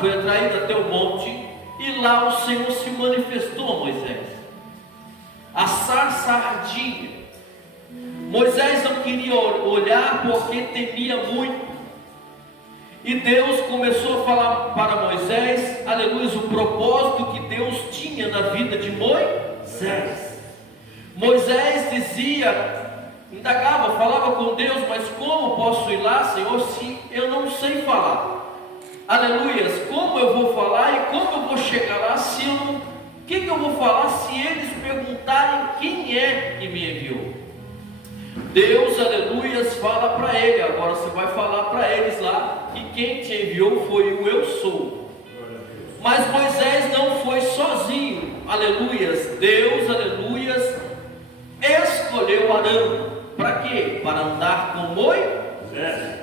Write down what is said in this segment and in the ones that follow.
foi atraído até o monte, e lá o Senhor se manifestou a Moisés. A sarça ardia. Moisés não queria olhar porque temia muito. E Deus começou a falar para Moisés, aleluia, o propósito que Deus tinha na vida de Moisés. Moisés dizia, indagava, falava com Deus, mas como posso ir lá, Senhor, se eu não sei falar? Aleluia, como eu vou falar e como eu vou chegar lá se eu não... O que eu vou falar se eles perguntarem quem é que me enviou? Deus, aleluia, fala para ele, agora você vai falar para eles lá, que quem te enviou foi o eu sou. Mas Moisés não foi sozinho, aleluia, Deus, aleluia, escolheu Arão, para quê? Para andar com Moisés.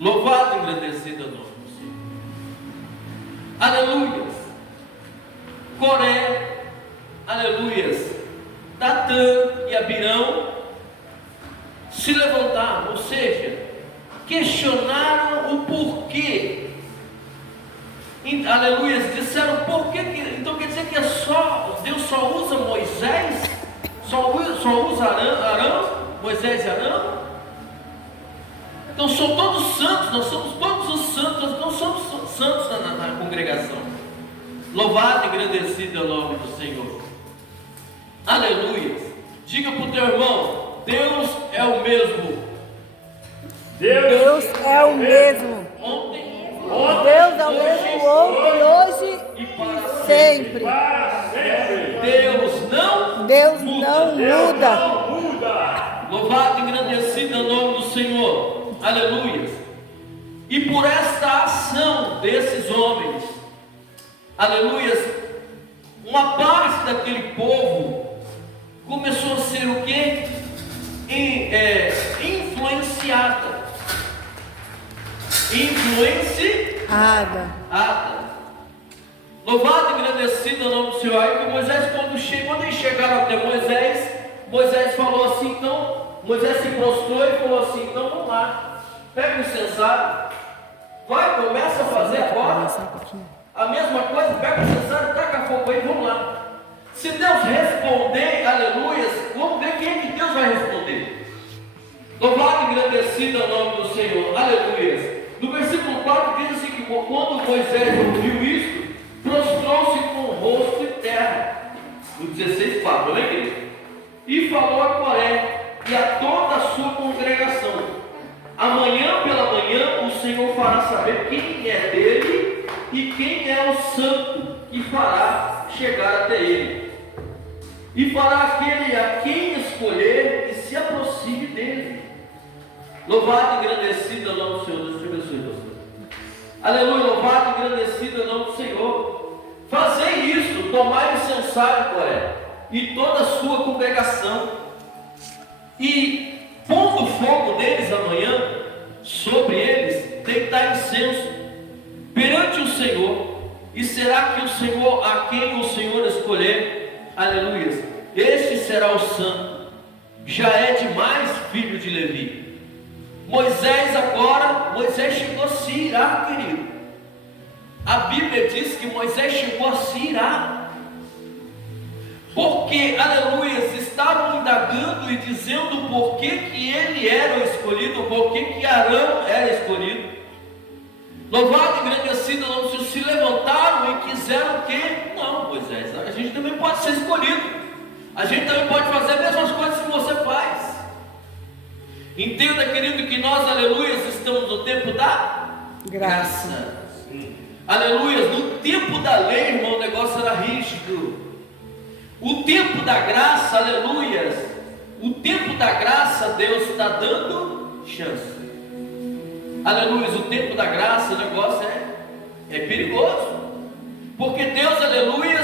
Louvado e engrandecido é o nome do Senhor. Aleluia. Coré, aleluia, Datã e Abirão se levantaram, ou seja, questionaram o porquê. Aleluia, disseram porquê que, então quer dizer que Deus só usa Moisés, só usa Arão, Moisés e Arão. Então são todos santos, nós somos todos os santos, nós não somos santos na congregação. Louvado e engrandecido é o nome do Senhor. Aleluia. Diga para o teu irmão, Deus é o mesmo. Deus é o mesmo. Ontem, Deus é o mesmo ontem, hoje e sempre. Deus não muda. Louvado e engrandecido é o nome do Senhor. Aleluia. E por esta ação desses homens, aleluia, uma parte daquele povo começou a ser o quê? Influenciada. Louvado e agradecido ao nome do Senhor. Aí que Moisés, quando eles chegaram até Moisés falou assim, então, Moisés se prostrou e falou assim, então vamos lá, pega o incensário, vai, começa a fazer agora a mesma coisa, pega o incensário, taca fogo aí, vamos lá. Se Deus responder, aleluia, vamos ver quem é que Deus vai responder. Louvado e agradecido ao nome do Senhor, aleluia. No versículo 4 diz assim, que quando Moisés ouviu isso, prostrou-se com o rosto em terra. No 16:4, não é igreja? E falou a Coré e a toda a sua congregação: amanhã pela manhã o Senhor fará saber quem é dele e quem é o santo que fará chegar até ele, e fará aquele a quem escolher que se aproxime dele. Louvado e agradecido ao nome do Senhor. Deus te abençoe, pastor. Aleluia, louvado e agradecido ao nome do Senhor. Fazei isso, tomai o incensário, Coré, e toda a sua congregação, e pondo fogo deles amanhã, sobre eles, deitai incenso perante o Senhor, e será que o Senhor, a quem o Senhor escolher, aleluia, este será o santo. Já é demais, filho de Levi. Moisés chegou a se irar, querido. A Bíblia diz que Moisés chegou a se irar, porque, aleluia, estavam indagando e dizendo por que ele era o escolhido, por que Arão era escolhido. Louvado e agradecido, não se levantaram e quiseram o quê? Não, Moisés, a gente também pode ser escolhido, a gente também pode fazer as mesmas coisas que você faz. Entenda, querido, que nós, aleluia, estamos no tempo da graça. Aleluia, no tempo da lei, irmão, o negócio era rígido. O tempo da graça, aleluia, o tempo da graça, Deus está dando chance. Aleluia, o tempo da graça, o negócio é perigoso, porque Deus, aleluia,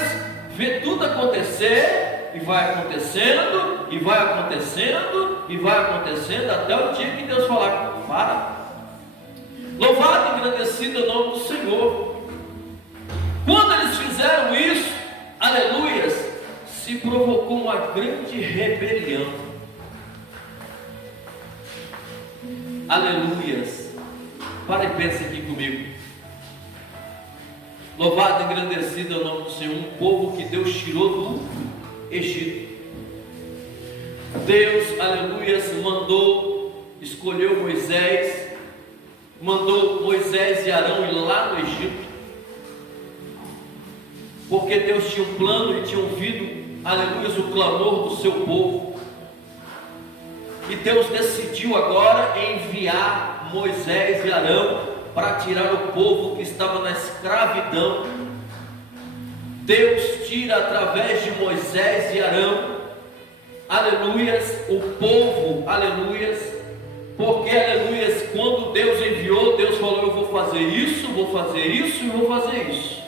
vê tudo acontecer, e vai acontecendo, e vai acontecendo, e vai acontecendo, até o dia que Deus falar, para. Louvado e agradecido é o nome do Senhor. Quando eles fizeram isso, aleluia, se provocou uma grande rebelião. Aleluia. Para e pensa aqui comigo. Louvado e engrandecido é o nome do Senhor, um povo que Deus tirou do Egito. Deus, aleluia, escolheu Moisés, mandou Moisés e Arão ir lá no Egito, porque Deus tinha um plano e tinha ouvido, aleluia, o clamor do seu povo. E Deus decidiu agora enviar Moisés e Arão para tirar o povo que estava na escravidão. Deus tira através de Moisés e Arão, aleluias, o povo, aleluias, porque, aleluias, quando Deus enviou, Deus falou: eu vou fazer isso e vou fazer isso.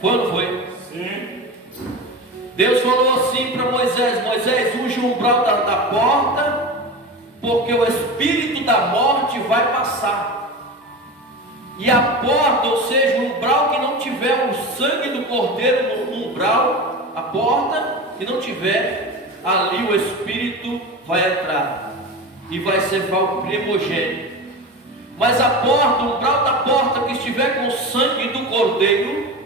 Foi ou não foi? Sim. Deus falou assim para Moisés: Moisés, unge o umbral da porta, porque o espírito da morte vai passar. E a porta, ou seja, o umbral que não tiver o sangue do cordeiro no umbral, a porta que não tiver, ali o espírito vai entrar e vai ser o primogênito. Mas a porta, o umbral da porta que estiver com o sangue do cordeiro,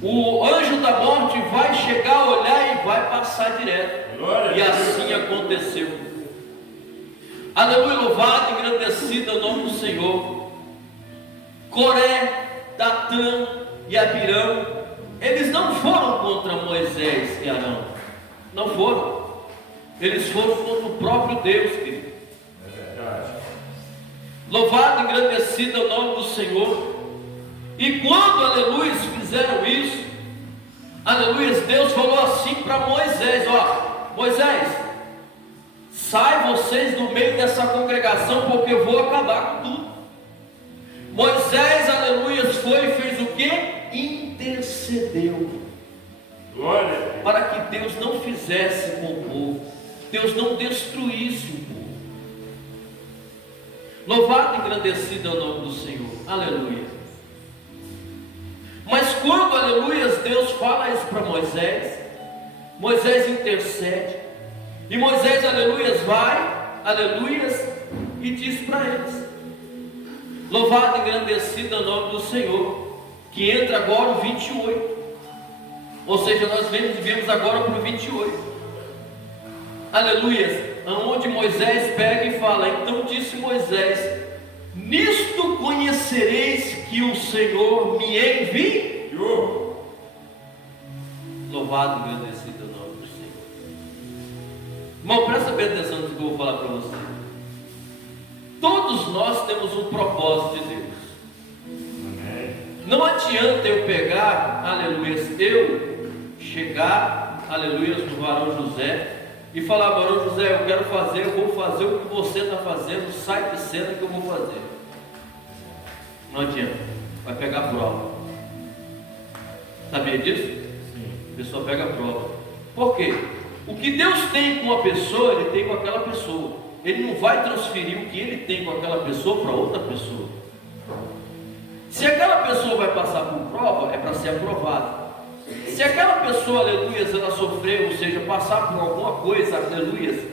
o anjo da morte vai chegar, olhar e vai passar direto. Glória. E assim aconteceu. Aleluia, louvado e engrandecido é o nome do Senhor. Coré, Datã e Abirão, eles não foram contra Moisés e Arão, não foram. Eles foram contra o próprio Deus, querido. É verdade. Louvado e engrandecido é o nome do Senhor. E quando, aleluia, fizeram isso, aleluia, Deus falou assim para Moisés: ó, Moisés, sai vocês do meio dessa congregação, porque eu vou acabar com tudo. Moisés, aleluia, foi e fez o que? Intercedeu. Glória. Para que Deus não fizesse com o povo, Deus não destruísse o povo. Louvado e engrandecido é o nome do Senhor, aleluia. Mas quando, aleluia, Deus fala isso para Moisés, Moisés intercede, e Moisés, aleluia, vai, aleluia, e diz para eles: louvado e engrandecido é o nome do Senhor, que entra agora o 28, ou seja, nós vemos agora para o 28, aleluia, onde Moisés pega e fala: então disse Moisés: nisto conhecereis que o Senhor me enviou. Louvado e agradecido é o nome do Senhor. Irmão, presta bem atenção no que eu vou falar para você. Todos nós temos um propósito de Deus. Amém. Não adianta eu pegar, aleluia, eu chegar, aleluia, no varão José e falar: varão José, eu quero fazer, eu vou fazer o que você está fazendo, sai de cena que eu vou fazer. Não adianta, vai pegar prova. Sabia disso? Sim. A pessoa pega prova. Por quê? O que Deus tem com uma pessoa, Ele tem com aquela pessoa. Ele não vai transferir o que Ele tem com aquela pessoa para outra pessoa. Se aquela pessoa vai passar por prova, é para ser aprovada. Se aquela pessoa, aleluia, ela sofreu, ou seja, passar por alguma coisa, aleluia,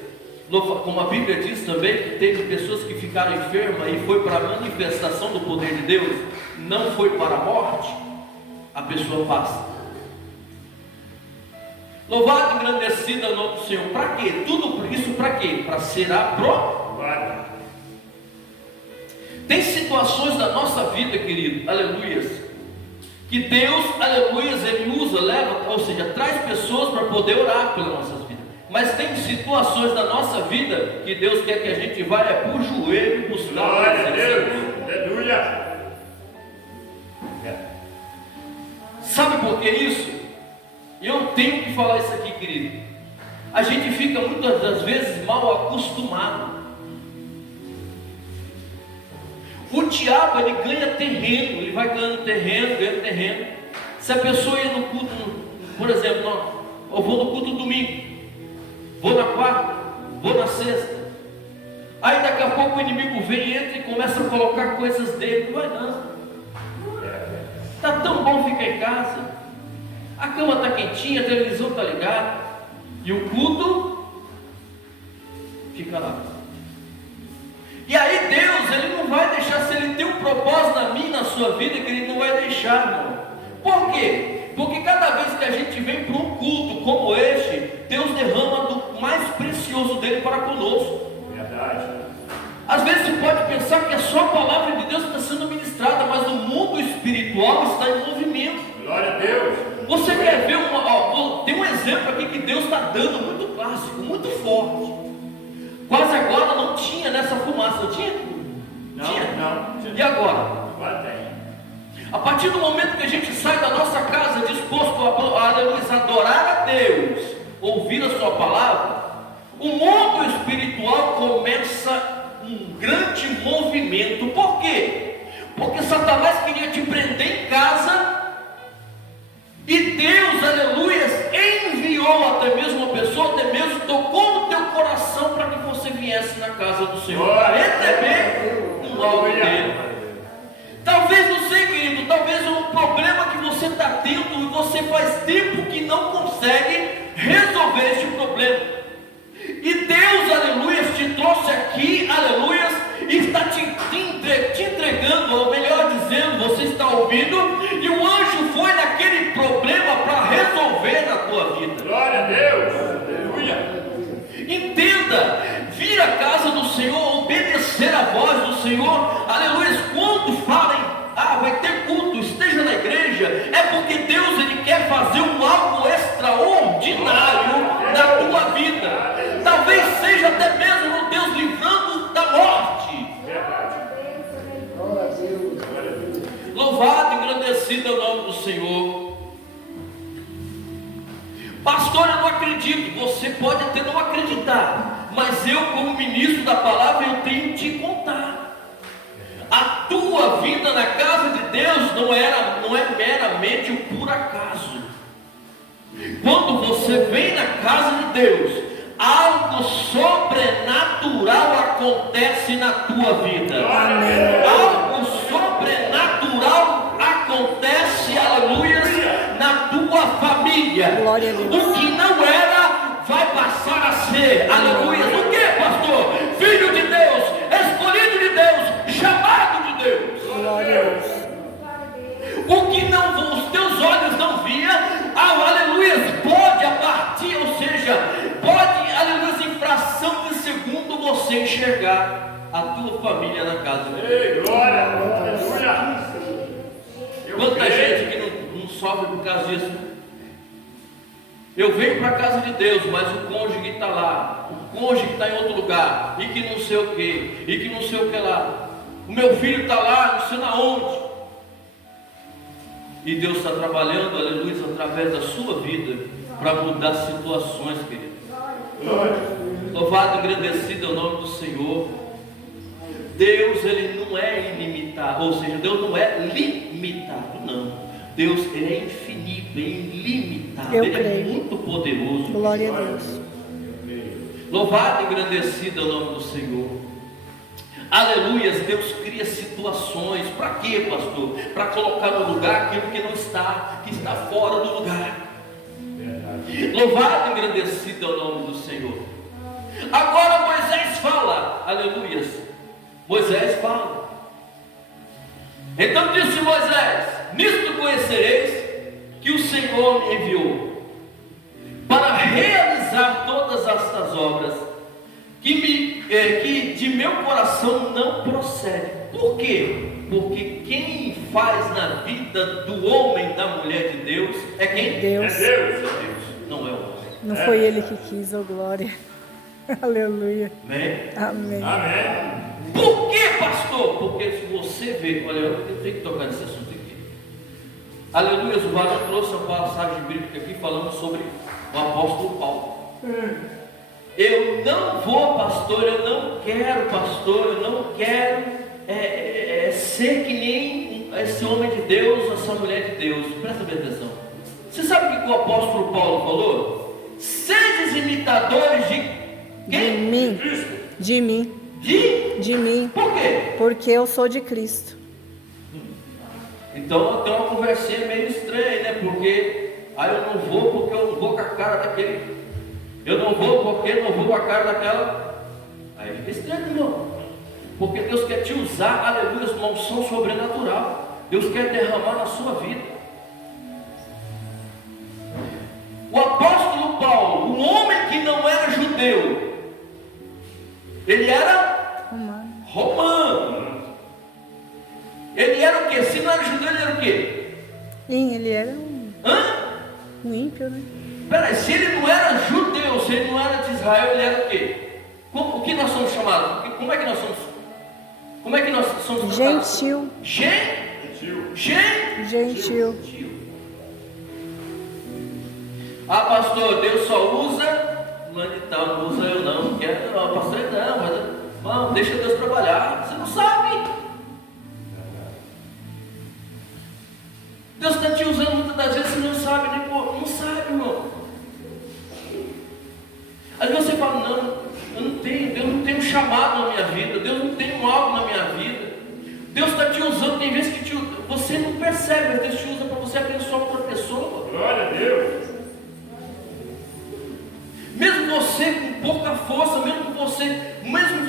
como a Bíblia diz também, que teve pessoas que ficaram enfermas e foi para a manifestação do poder de Deus, não foi para a morte, a pessoa passa. Louvado e engrandecido é o nome do Senhor. Para quê? Tudo isso para quê? Para ser aprovado. Tem situações da nossa vida, querido, aleluias, que Deus, aleluias, Ele usa, leva, ou seja, traz pessoas para poder orar pelas nossas vidas. Mas tem situações da nossa vida que Deus quer que a gente vá por joelho buscar. Glória a Deus. Aleluia. Sabe por que isso? Eu tenho que falar isso aqui, querido. A gente fica muitas das vezes mal acostumado. O diabo, ele ganha terreno, ele vai ganhando terreno. Se a pessoa ia no culto, por exemplo, não, eu vou no culto domingo, vou na quarta, vou na sexta. Aí daqui a pouco o inimigo vem, entra e começa a colocar coisas dele. Não vai não. Está tão bom ficar em casa. A cama está quentinha, a televisão está ligada. E o culto fica lá. E aí Deus, Ele não vai deixar, se Ele tem um propósito na minha, na sua vida, que Ele não vai deixar deixar, irmão. Por quê? Porque cada vez que a gente vem para um culto como este, Deus derrama do mais precioso dele para conosco. Verdade. Às vezes você pode pensar que é só a palavra de Deus que está sendo ministrada, mas o mundo espiritual está em movimento. Glória a Deus. Você quer ver tem um exemplo aqui que Deus está dando, muito clássico, muito forte. Quase agora não tinha nessa fumaça, não tinha? Não. E agora? Agora tem. A partir do momento que a gente sai da nossa casa disposto a adorar a Deus, ouvir a sua palavra, o mundo espiritual começa um grande movimento. Por quê? Porque Satanás queria te prender em casa, e Deus, aleluias, enviou até mesmo uma pessoa, até mesmo tocou no teu coração para que você viesse na casa do Senhor, para receber um algo dele. Talvez, não sei, querido, talvez um problema que você está tendo e você faz tempo que não consegue resolver este problema. E Deus, aleluias, te trouxe aqui, aleluias, e está te entregando, ou melhor dizendo, você está ouvindo, e o anjo foi naquele problema para resolver na tua vida. Glória a Deus. Aleluia. Entenda, vir à casa do Senhor, obedecer a voz do Senhor, aleluia. Quando falem, vai ter culto, esteja na igreja, é porque Deus ele quer fazer algo extraordinário na tua vida. Talvez seja até mesmo Deus livrando da morte. Louvado e engrandecido é o nome do Senhor. Pastor, eu não acredito. Você pode até não acreditar, mas eu, como ministro da palavra, eu tenho que te contar. A tua vida na casa de Deus não é meramente um por acaso. Quando você vem na casa de Deus, algo sobrenatural acontece na tua vida. Amém. Algo sobrenatural acontece, aleluia, na tua família. Glória a Deus. O que não era, vai passar a ser, aleluia. O que, pastor? Filho de Deus, escolhido de Deus, chamado de Deus. Glória a Deus. O que os teus olhos não viam, aleluia, pode a partir, ou seja, pode, aleluia, em fração de segundo você enxergar a tua família na casa de Deus. Ei, glória. Aleluia. Quanta gente que não sofre por causa disso. Eu venho para a casa de Deus, mas o cônjuge está lá, o cônjuge está em outro lugar, e que não sei o que, e que não sei o que lá. O meu filho está lá, não sei na onde. E Deus está trabalhando, aleluia, através da sua vida, para mudar situações, querido. Louvado e engrandecido é o nome do Senhor. Deus, ele não é ilimitado, ou seja, Deus não é limitado, não. Deus, ele é infinito, é ilimitado, Eu ele creio. é muito poderoso. Glória a Deus. Louvado e engrandecido é o nome do Senhor. Aleluias, Deus cria situações. Para quê, pastor? Para colocar no lugar aquilo que não está, que está fora do lugar. Louvado e engrandecido é o nome do Senhor. Agora Moisés fala, aleluias. Moisés fala. Então disse Moisés: nisto conhecereis que o Senhor me enviou para realizar todas estas obras que de meu coração não procede. Por quê? Porque quem faz na vida do homem, da mulher de Deus, é quem? Deus. É Deus. Não é o homem. Não foi ele que quis, oh glória. Aleluia. Amém? Amém. Amém. Por que, pastor? Porque se você vê, olha, eu tenho que tocar nesse assunto aqui. Aleluia, o varão trouxe uma passagem bíblica aqui falando sobre o apóstolo Paulo. Eu não vou, pastor, eu não quero, pastor, eu não quero ser que nem esse homem de Deus, essa mulher de Deus. Presta bem atenção. Você sabe o que o apóstolo Paulo falou? Sedes imitadores de quem? De mim. Cristo. De mim. De mim. Por quê? Porque eu sou de Cristo. Então tem uma conversinha meio estranha, né? Porque eu não vou porque eu não vou com a cara daquele. Eu não vou porque eu não vou com a cara daquela. Aí fica estranho, irmão. Porque Deus quer te usar, aleluia, uma unção sobrenatural. Deus quer derramar na sua vida. O apóstolo Paulo, um homem que não era judeu, ele era romano. Ele era o quê? Se não era judeu, ele era o quê? Sim, ele era um ímpio, né? Peraí, se ele não era judeu, se ele não era de Israel, ele era o quê? O que nós somos chamados? Como é que nós somos? Como é que nós somos tratados? Gentil. Gentil. Ah, pastor, Deus só usa fulano de tal, não usa eu não. Não, pastor, não, mas deixa Deus trabalhar. Você não sabe. Deus está te usando muitas das vezes, você não sabe, nem não sabe, irmão. Aí você fala, não, eu não tenho, Deus não tem um chamado na minha vida, Deus não tem um algo na minha vida. Deus está te usando, tem vezes que você não percebe, mas Deus te usa para você abençoar outra pessoa. Glória a Deus. Mesmo você com pouca força, mesmo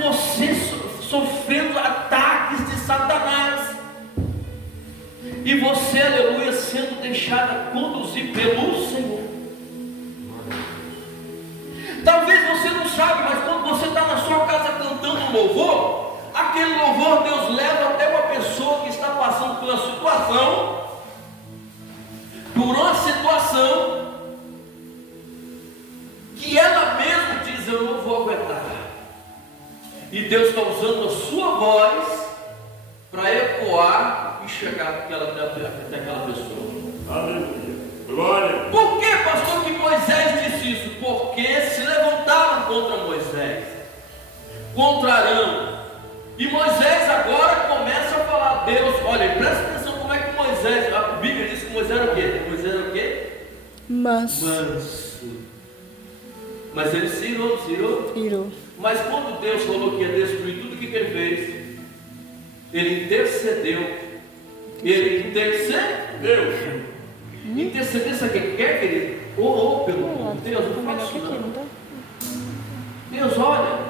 você sofrendo ataques de Satanás, e você, aleluia, sendo deixada conduzir pelo Senhor. Talvez você não sabe, mas quando você está na sua casa cantando um louvor, aquele louvor Deus leva até uma pessoa que está passando por uma situação que ela mesma diz, eu não vou aguentar. E Deus está usando a sua voz para ecoar e chegar até aquela pessoa. Aleluia. Glória. Por que, pastor, que Moisés disse isso? Porque se levantaram contra Moisés, contra Arão. E Moisés agora começa a falar, Deus, olha, presta atenção como é que Moisés, a Bíblia diz que Moisés era o quê? Moisés era o quê? Manso. Mas ele se irou. Mas quando Deus falou que ia destruir tudo o que ele fez, ele intercedeu. Interceder, sabe o que quer, querido? Orou pelo Deus, eu não faço isso não. Deus, olha,